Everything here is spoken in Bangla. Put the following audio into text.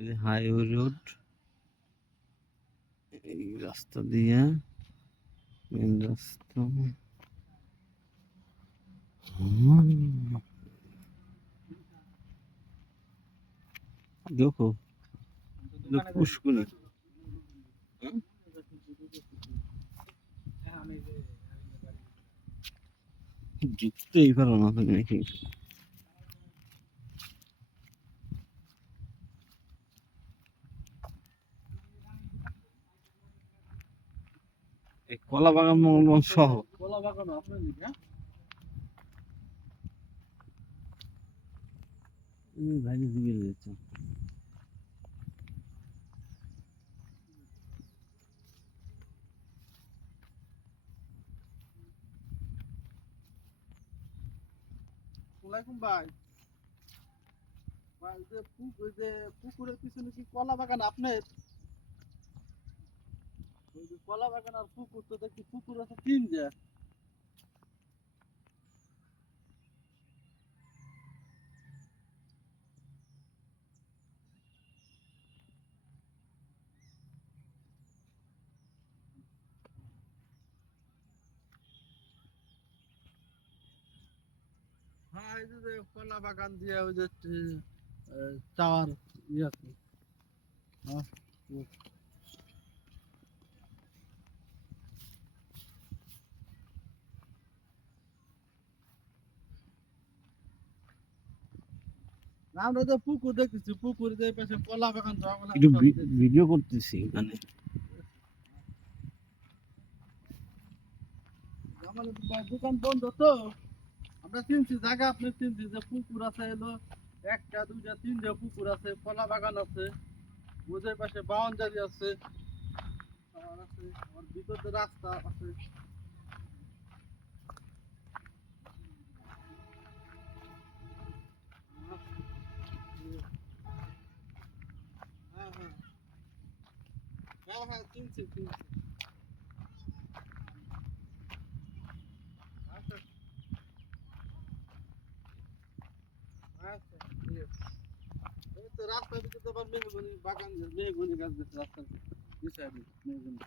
এই হাইওয়ে রোড, এই রাস্তা দিয়ে মেন রাস্তা। দেখো পুষ্কুনি জিততেই পারো না তুমি নাকি? এই কলা বাগান মঙ্গলগঞ্জ সহ কলা বাগান আপনার দিকে বাইরে দিকে রয়েছে। ওয়ালাইকুম ভাই। ভাই ওই যে পুকুরের পিছনে কি কলা বাগান আপনার? ওই যে কলা বাগান আর পুকুর তো দেখি পুকুর আছে তিন যে। হ্যাঁ এই যে কলা বাগান দিয়ে ওই যে টাওয়ার ইয়ে আছে। হ্যাঁ আমরা তো পুকুর দেখতেছি, পুকুর যে পাশে কলা বাগান একটু ভিডিও করতেছি মানে আমাদের দোকান বন্ধ তো, আমরা চিনছি জায়গা, আপনি চিনছি যে পুকুর আছে এলো একটা দুইটা তিনটা পুকুর আছে, কলা বাগান আছে, ওদের পাশে বাউন্ডারি আছে, আর আছে আর ভিতরে রাস্তা আছে। হ্যাঁ হ্যাঁ হ্যাঁ হ্যাঁ চিনছি চিনছি। আচ্ছা আচ্ছা ঠিক আছে। এই তো রাস্তার ভিতরে তো আবার মেহগনি বাগান, মেহগনি গাছ দিচ্ছে রাস্তার পিছনে মেহগনি।